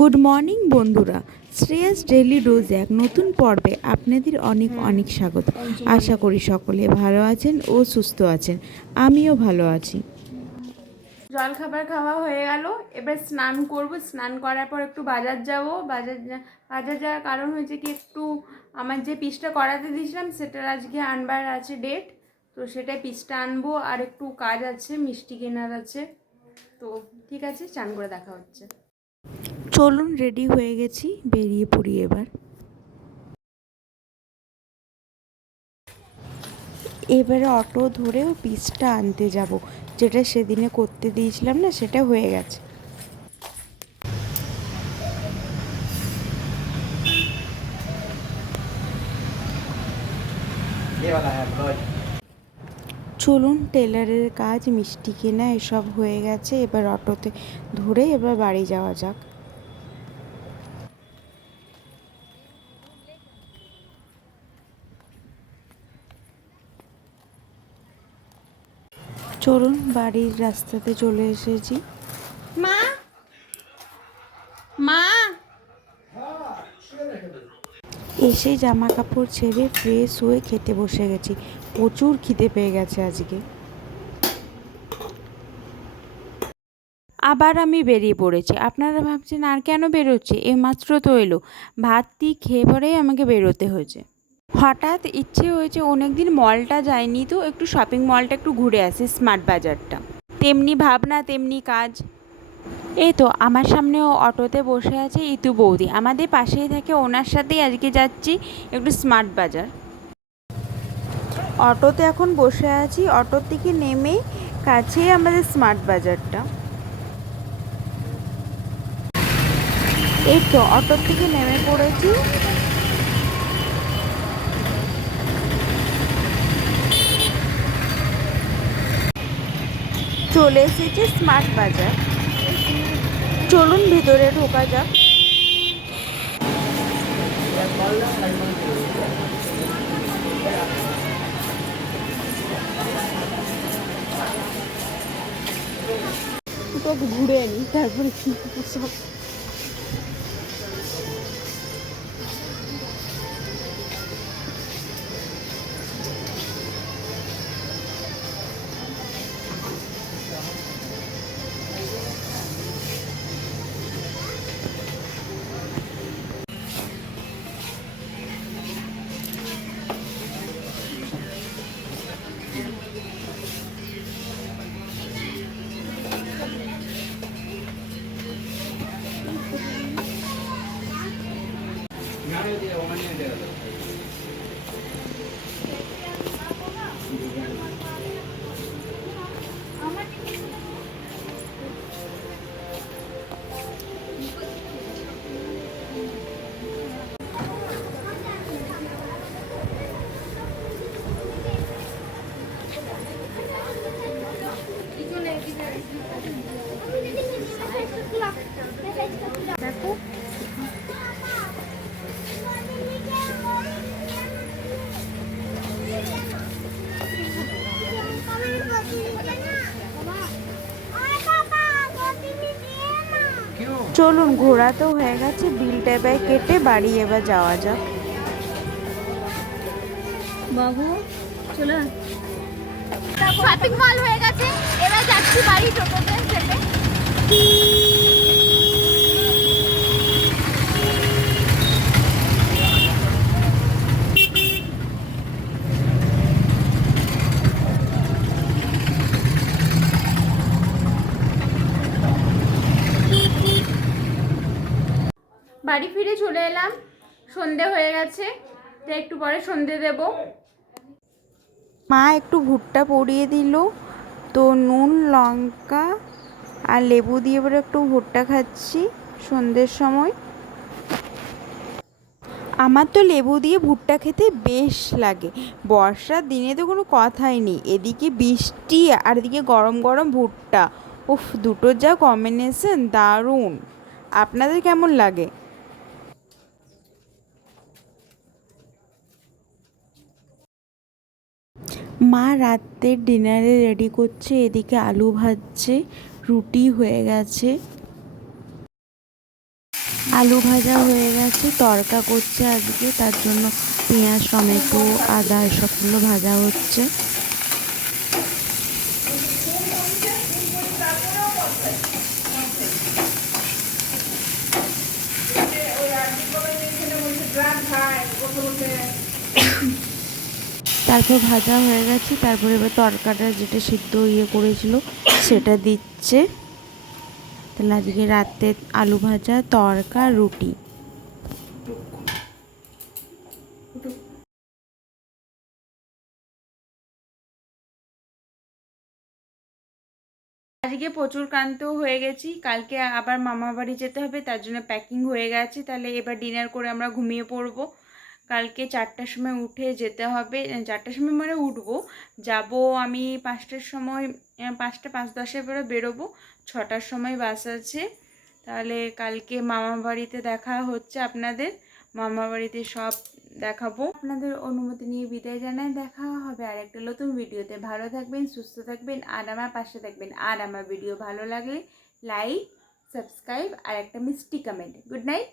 Good morning বন্ধুরা, Shreyas daily ডোজে এক নতুন পর্বে আপনাদের অনেক অনেক স্বাগত। আশা করি সকলে ভালো আছেন ও সুস্থ আছেন। আমিও ভালো আছি। জল খাবার খাওয়া হয়ে গেল, এবার স্নান করব। স্নান করার পর একটু বাজার যাব। বাজার যাওয়ার কারণ হয়েছে কি, একটু আমার যে পিসটা করাতে দিয়েছিলাম সেটার আজকে আনবার আছে ডেট, তো সেটাই পিসটা আনবো। আর একটু কাজ আছে, মিষ্টি কেনার আছে। তো ঠিক আছে, চান করে দেখা হচ্ছে। চলুন, রেডি হয়ে গেছি, বেরিয়ে পড়ি এবার। এবারে অটো ধরে ও পিসটা আনতে যাব, যেটা সেদিনে করতে দিয়েছিলাম না, সেটা হয়ে গেছে। চলুন, টেলারের কাজ, মিষ্টি কেনা এসব হয়ে গেছে। এবার অটোতে ধরে এবার বাড়ি যাওয়া যাক। চলুন, বাড়ির রাস্তাতে চলে এসেছি। মা মা এসে জামা কাপড় ছেড়ে ফ্রেশ হয়ে খেতে বসে গেছি। প্রচুর খিদে পেয়ে গেছে আজকে। আবার আমি বেরিয়ে পড়েছি। আপনারা ভাবছেন আর কেন বেরোচ্ছে, মাত্র তো এলো। ভাতটি খেয়ে পরেই আমাকে বেরোতে হয়েছে। হঠাৎ ইচ্ছে হয়েছে, অনেক দিন মলটা যায়নি, তো একটু শপিং মলটা একটু ঘুরে আসি, স্মার্ট বাজারটা। তেমনি ভাবনা তেমনি কাজ। এই তো আমার সামনেও অটোতে বসে আছে ইতু বৌদি, আমাদের পাশেই থাকে। ওনার সাথেই আজকে যাচ্ছি একটু স্মার্ট বাজার। অটোতে এখন বসে আছি, অটোর থেকে নেমে কাছেই আমাদের স্মার্ট বাজারটা। এই তো অটোর থেকে নেমে পড়েছি। চলে এসেছি স্মার্ট বাজার। চলুন ভিতরে ঢোকা যাক। তো ঘুরে নি, তারপরে কি সব। দেখো, চলুন, ঘোরা তো হয়ে গেছে, বিলটা এবার কেটে বাড়ি এবার যাওয়া যাক। বাবু চলে শপিং মল হয়ে গেছে, এবার যাচ্ছি বাড়ি টোটোতে চেপে। বাড়ি ফিরে চলে এলাম, সন্ধে হয়ে গেছে, তো একটু পরে সন্ধে দেব। মা একটু ভুট্টা পরিয়ে দিল, তো নুন লঙ্কা আর লেবু দিয়ে এবার একটু ভুট্টা খাচ্ছি সন্ধ্যের সময়। আমার তো লেবু দিয়ে ভুট্টা খেতে বেশ লাগে। বর্ষার দিনে তো কোনো কথাই নেই, এদিকে বৃষ্টি আর এদিকে গরম গরম ভুট্টা। উফ, দুটোর যা কম্বিনেশন, দারুণ। আপনাদের কেমন লাগে? মা রাতের ডিনারে রেডি করছে, এদিকে আলু ভাজছে, রুটি হয়ে গেছে। আলু ভাজা হয়ে গেছে, তড়কা করছে আজকে, তার জন্য পেঁয়াজ টমেটো আদা এসবগুলো ভাজা হচ্ছে। তারপর ভাজা হয়ে গেছে, তারপরে এবার তরকাটা যেটা সিদ্ধ করেছিল সেটা দিচ্ছে। তাহলে আজকে রাতে আলু ভাজা, তরকা, রুটি। আজকে প্রচুর ক্লান্ত হয়ে গেছি, কালকে আবার মামা বাড়ি যেতে হবে, তার জন্য প্যাকিং হয়ে গেছে। তাহলে এবার ডিনার করে আমরা ঘুমিয়ে পড়বো। কালকে 4টার সময় উঠে যেতে হবে, 4টার সময় মানে উঠবো, যাব আমি 5টার সময়, 5টা 5:10 পরে বেরোবো, 6টার সময় বাস আছে। তাহলে কালকে মামা বাড়িতে দেখা হচ্ছে আপনাদের, মামা বাড়িতে সব দেখাবো। আপনাদের অনুমতি নিয়ে বিদায় জানাই, দেখা হবে আর একটা নতুন ভিডিওতে। ভালো থাকবেন, সুস্থ থাকবেন আর আমার পাশে থাকবেন। আর আমার ভিডিও ভালো লাগলে লাইক, সাবস্ক্রাইব আর একটা মিষ্টি কমেন্ট। Good night.